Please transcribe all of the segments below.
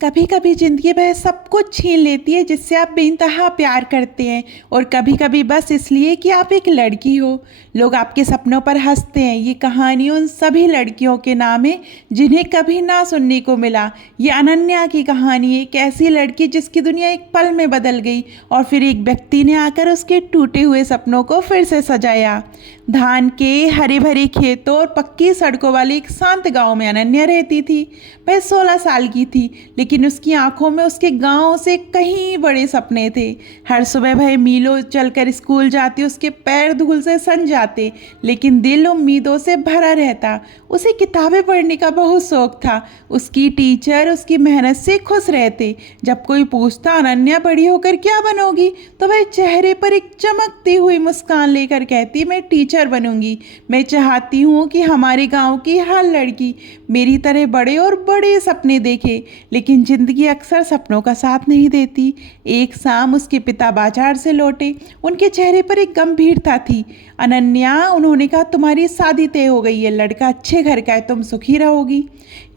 कभी कभी जिंदगी में सब कुछ छीन लेती है जिससे आप बेइंतहा प्यार करते हैं। और कभी कभी बस इसलिए कि आप एक लड़की हो। लोग आपके सपनों पर हंसते हैं। ये कहानी उन सभी लड़कियों के नाम है जिन्हें कभी ना सुनने को मिला। ये अनन्या की कहानी है, एक ऐसी लड़की जिसकी दुनिया एक पल में बदल गई और फिर एक व्यक्ति ने आकर उसके टूटे हुए सपनों को फिर से सजाया। धान के हरे भरे खेतों और पक्की सड़कों वाले एक शांत गांव में अनन्या रहती थी। वह 16 साल की थी, लेकिन उसकी आंखों में उसके गांव से कहीं बड़े सपने थे। हर सुबह वह मीलों चलकर स्कूल जाती, उसके पैर धूल से सन जाते, लेकिन दिल उम्मीदों से भरा रहता। उसे किताबें पढ़ने का बहुत शौक था। उसकी टीचर उसकी मेहनत से खुश रहते। जब कोई पूछता अनन्या बड़ी होकर क्या बनोगी, तो वह चेहरे पर एक चमकती हुई मुस्कान लेकर कहती, मैं टीचर बनूंगी। मैं चाहती हूँ कि हमारे गांव की हर लड़की मेरी तरह बड़े और बड़े सपने देखे। लेकिन जिंदगी अक्सर सपनों का साथ नहीं देती। एक शाम उसके पिता बाजार से लौटे। उनके चेहरे पर एक गंभीरता थी। अनन्या, उन्होंने कहा, तुम्हारी शादी तय हो गई है, लड़का अच्छे घर का है, तुम सुखी रहोगी।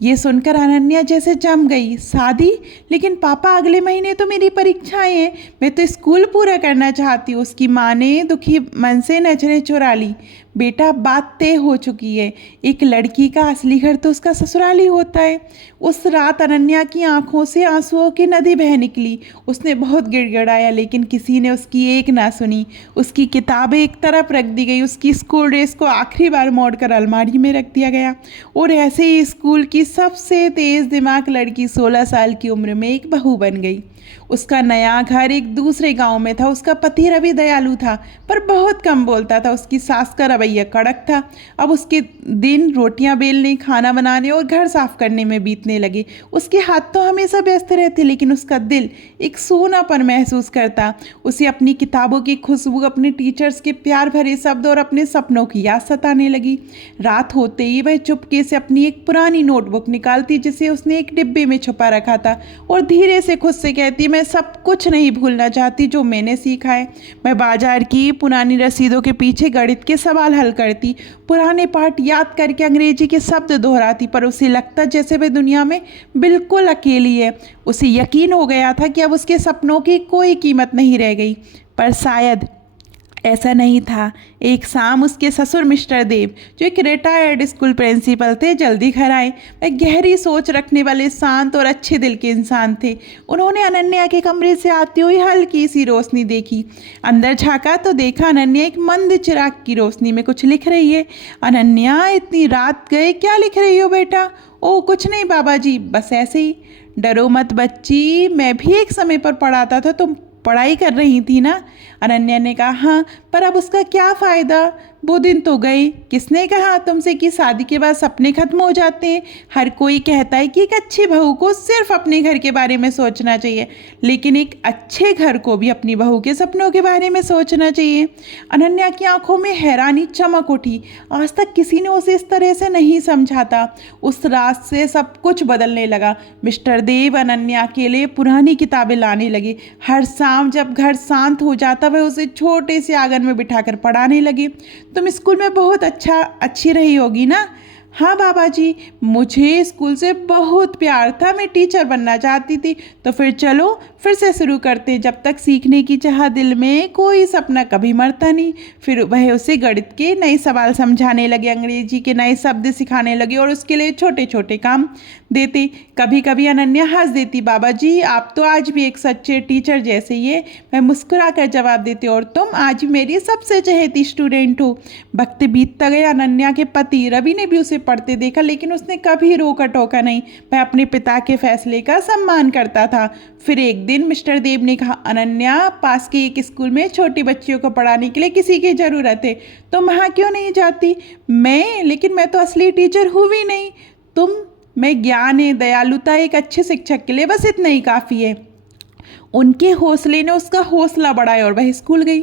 ये सुनकर अनन्या जैसे जम गई। शादी? लेकिन पापा, अगले महीने तो मेरी परीक्षाएं हैं, मैं तो स्कूल पूरा करना चाहती हूँ। उसकी माँ ने दुखी मन से नजरें चुरा ली। बेटा, बात तय हो चुकी है। एक लड़की का असली घर तो उसका ससुराल ही होता है। उस रात अनन्या की आंखों से आंसुओं की नदी बह निकली। उसने बहुत गिड़गिड़ाया, लेकिन किसी ने उसकी एक ना सुनी। उसकी किताबें एक तरफ रख दी गई, उसकी स्कूल ड्रेस को आखिरी बार मोड़कर अलमारी में रख दिया गया। और ऐसे ही स्कूल की सबसे तेज दिमाग लड़की 16 साल की उम्र में एक बहू बन गई। उसका नया घर एक दूसरे गांव में था। उसका पति रवि दयालु था, पर बहुत कम बोलता था। उसकी सास का रवैया कड़क था। अब उसके दिन रोटियां बेलने, खाना बनाने और घर साफ करने में बीतने लगे। उसके हाथ तो हमेशा व्यस्त रहते, लेकिन उसका दिल एक सूनापन महसूस करता। उसे अपनी किताबों की खुशबू, अपने टीचर्स के प्यार भरे शब्द और अपने सपनों की याद सताने लगी। रात होते ही वह चुपके से अपनी एक पुरानी नोटबुक निकालती, जिसे उसने एक डिब्बे में छुपा रखा था, और धीरे से खुद से कहती, मैं सब कुछ नहीं भूलना चाहती जो मैंने सीखा है। मैं बाजार की पुरानी रसीदों के पीछे गणित के सवाल हल करती, पुराने पाठ याद करके अंग्रेजी के शब्द दोहराती, पर उसे लगता जैसे वह दुनिया में बिल्कुल अकेली है। उसे यकीन हो गया था कि अब उसके सपनों की कोई कीमत नहीं रह गई, पर शायद ऐसा नहीं था। एक शाम उसके ससुर मिस्टर देव, जो एक रिटायर्ड स्कूल प्रिंसिपल थे, जल्दी घर आए। वह गहरी सोच रखने वाले, शांत और अच्छे दिल के इंसान थे। उन्होंने अनन्या के कमरे से आती हुई हल्की सी रोशनी देखी। अंदर झांका तो देखा अनन्या एक मंद चिराग की रोशनी में कुछ लिख रही है। अनन्या, इतनी रात गए, क्या लिख रही हो बेटा? ओ कुछ नहीं बाबा जी, बस ऐसे ही। डरो मत बच्ची, मैं भी एक समय पर पढ़ाता था, तुम पढ़ाई कर रही थी ना? अनन्या ने कहा, हाँ, पर अब उसका क्या फ़ायदा? वो दिन तो गए। किसने कहा तुमसे कि शादी के बाद सपने खत्म हो जाते हैं? हर कोई कहता है कि एक अच्छी बहू को सिर्फ अपने घर के बारे में सोचना चाहिए, लेकिन एक अच्छे घर को भी अपनी बहू के सपनों के बारे में सोचना चाहिए। अनन्या की आंखों में हैरानी चमक उठी। आज तक किसी ने उसे इस तरह से नहीं समझा था। उस रात से सब कुछ बदलने लगा। मिस्टर देव अनन्या के लिए पुरानी किताबें लाने लगे। हर शाम जब घर शांत हो जाता, वह उसे छोटे से आंगन में बिठाकर पढ़ाने लगे। तुम स्कूल में बहुत अच्छी रही होगी ना? हाँ बाबा जी, मुझे स्कूल से बहुत प्यार था, मैं टीचर बनना चाहती थी। तो फिर चलो फिर से शुरू करते। जब तक सीखने की चाह दिल में, कोई सपना कभी मरता नहीं। फिर वह उसे गणित के नए सवाल समझाने लगे, अंग्रेजी के नए शब्द सिखाने लगे और उसके लिए छोटे छोटे काम देते। कभी कभी अनन्या हंस देती, बाबा जी आप तो आज भी एक सच्चे टीचर जैसे ही है। मैं मुस्कुरा कर जवाब देती, और तुम आज मेरी सबसे चहेती स्टूडेंट हो। वक्त बीतता गया। अनन्या के पति रवि ने भी उसे पढ़ते देखा, लेकिन उसने कभी रोका टोका नहीं। वह अपने पिता के फैसले का सम्मान करता था। फिर एक दिन मिस्टर देव ने कहा, अनन्या, पास के एक स्कूल में छोटी बच्चियों को पढ़ाने के लिए किसी की ज़रूरत है, तुम वहाँ क्यों नहीं जाती? लेकिन मैं तो असली टीचर हूँ भी नहीं। तुम मैं ज्ञान है, दयालुता, एक अच्छे शिक्षक के लिए बस इतना ही काफ़ी है। उनके हौसले ने उसका हौसला बढ़ाया और वह स्कूल गई।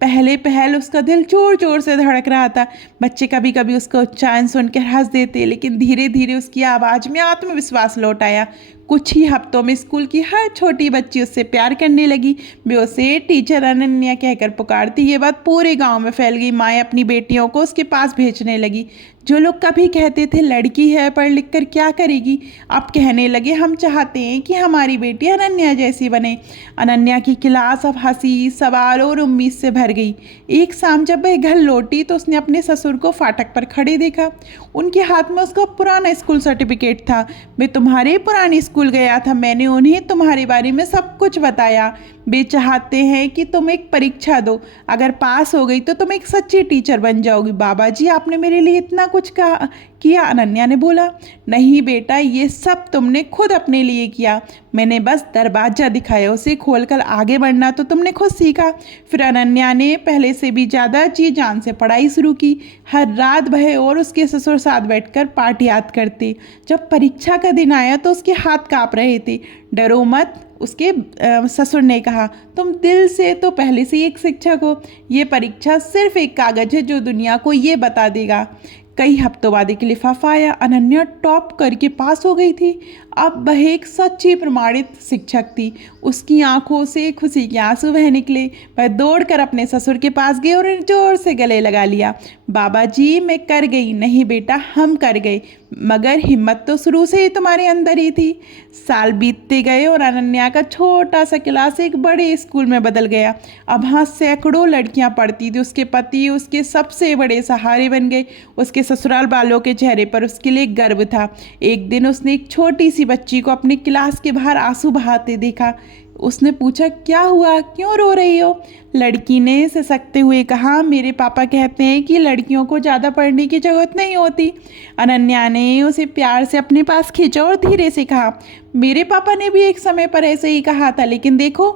पहले पहल उसका दिल जोर जोर से धड़क रहा था। बच्चे कभी कभी उसका उच्चारण सुनकर हंस देते, लेकिन धीरे धीरे उसकी आवाज़ में आत्मविश्वास लौट आया। कुछ ही हफ्तों में स्कूल की हर छोटी बच्ची उससे प्यार करने लगी। वे उसे टीचर अनन्या कहकर पुकारती। ये बात पूरे गांव में फैल गई। माएँ अपनी बेटियों को उसके पास भेजने लगी। जो लोग कभी कहते थे लड़की है पढ़ लिख कर क्या करेगी, अब कहने लगे हम चाहते हैं कि हमारी बेटी अनन्या जैसी बने। अनन्या की क्लास अब हंसी, सवाल और उम्मीद से भर गई। एक शाम जब वह घर लौटी तो उसने अपने ससुर को फाटक पर खड़े देखा। उनके हाथ में उसका पुराना स्कूल सर्टिफिकेट था। मैं तुम्हारे पुराने स्कूल गया था, मैंने उन्हें तुम्हारे बारे में सब कुछ बताया। वे चाहते हैं कि तुम एक परीक्षा दो, अगर पास हो गई तो तुम एक सच्ची टीचर बन जाओगी। बाबा जी, आपने मेरे लिए इतना कुछ कहा किया। अनन्या ने बोला, नहीं बेटा, ये सब तुमने खुद अपने लिए किया, मैंने बस दरवाजा दिखाया, उसे खोलकर आगे बढ़ना तो तुमने खुद सीखा। फिर अनन्या ने पहले से भी ज़्यादा जी जान से पढ़ाई शुरू की। हर रात वह और उसके ससुर साथ बैठकर पाठ याद करते। जब परीक्षा का दिन आया तो उसके हाथ काँप रहे थे। डरो मत, उसके ससुर ने कहा, तुम दिल से तो पहले से ही एक शिक्षक हो। ये परीक्षा सिर्फ एक कागज़ है जो दुनिया को ये बता देगा। कई हफ्तों बाद एक लिफाफा आया। अनन्या टॉप करके पास हो गई थी। अब वह एक सच्ची प्रमाणित शिक्षक थी। उसकी आंखों से खुशी के आंसू बह निकले। वह दौड़कर अपने ससुर के पास गई और जोर से गले लगा लिया। बाबा जी, मैं कर गई। नहीं बेटा, हम कर गए, मगर हिम्मत तो शुरू से ही तुम्हारे अंदर ही थी। साल बीतते गए और अनन्या का छोटा सा क्लास एक बड़े स्कूल में बदल गया। अब वहाँ सैकड़ों लड़कियाँ पढ़ती थी। उसके पति उसके सबसे बड़े सहारे बन गए। उसके ससुराल वालों के चेहरे पर उसके लिए गर्व था। एक दिन उसने एक छोटी सी बच्ची को अपनी क्लास के बाहर आंसू बहाते देखा। उसने पूछा, क्या हुआ, क्यों रो रही हो? लड़की ने सिसकते हुए कहा, मेरे पापा कहते हैं कि लड़कियों को ज़्यादा पढ़ने की ज़रूरत नहीं होती। अनन्या ने उसे प्यार से अपने पास खींचा और धीरे से कहा, मेरे पापा ने भी एक समय पर ऐसे ही कहा था, लेकिन देखो,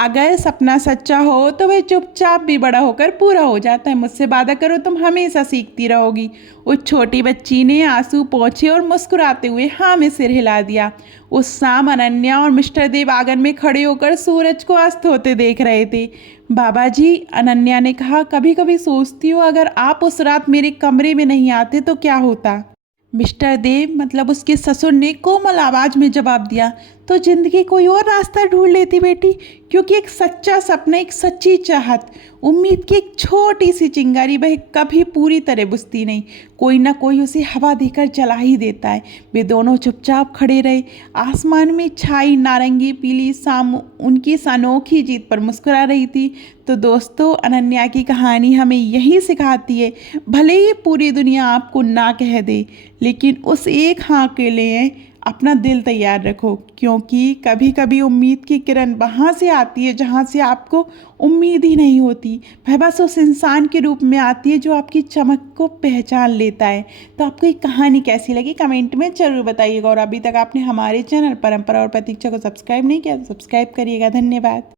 अगर सपना सच्चा हो तो वह चुपचाप भी बड़ा होकर पूरा हो जाता है। मुझसे वादा करो, तुम हमेशा सीखती रहोगी। उस छोटी बच्ची ने आंसू पोंछे और मुस्कुराते हुए हाँ में सिर हिला दिया। उस शाम अनन्या और मिस्टर देव आंगन में खड़े होकर सूरज को अस्त होते देख रहे थे। बाबा जी, अनन्या ने कहा, कभी कभी सोचती हूँ अगर आप उस रात मेरे कमरे में नहीं आते तो क्या होता। मिस्टर देव, मतलब उसके ससुर ने कोमल आवाज में जवाब दिया, तो जिंदगी कोई और रास्ता ढूंढ लेती बेटी, क्योंकि एक सच्चा सपना, एक सच्ची चाहत, उम्मीद की एक छोटी सी चिंगारी वह कभी पूरी तरह बुझती नहीं। कोई ना कोई उसे हवा देकर जला ही देता है। वे दोनों चुपचाप खड़े रहे। आसमान में छाई नारंगी पीली शाम उनकी अनोखी जीत पर मुस्कुरा रही थी। तो दोस्तों, अनन्या की कहानी हमें यही सिखाती है, भले ही पूरी दुनिया आपको ना कह दे, लेकिन उस एक हाँ के लिए अपना दिल तैयार रखो, क्योंकि कभी कभी उम्मीद की किरण वहाँ से आती है जहाँ से आपको उम्मीद ही नहीं होती। वह बस उस इंसान के रूप में आती है जो आपकी चमक को पहचान लेता है। तो आपको ये कहानी कैसी लगी कमेंट में ज़रूर बताइएगा। और अभी तक आपने हमारे चैनल परंपरा और प्रतीक्षा को सब्सक्राइब नहीं किया तो सब्सक्राइब करिएगा। धन्यवाद।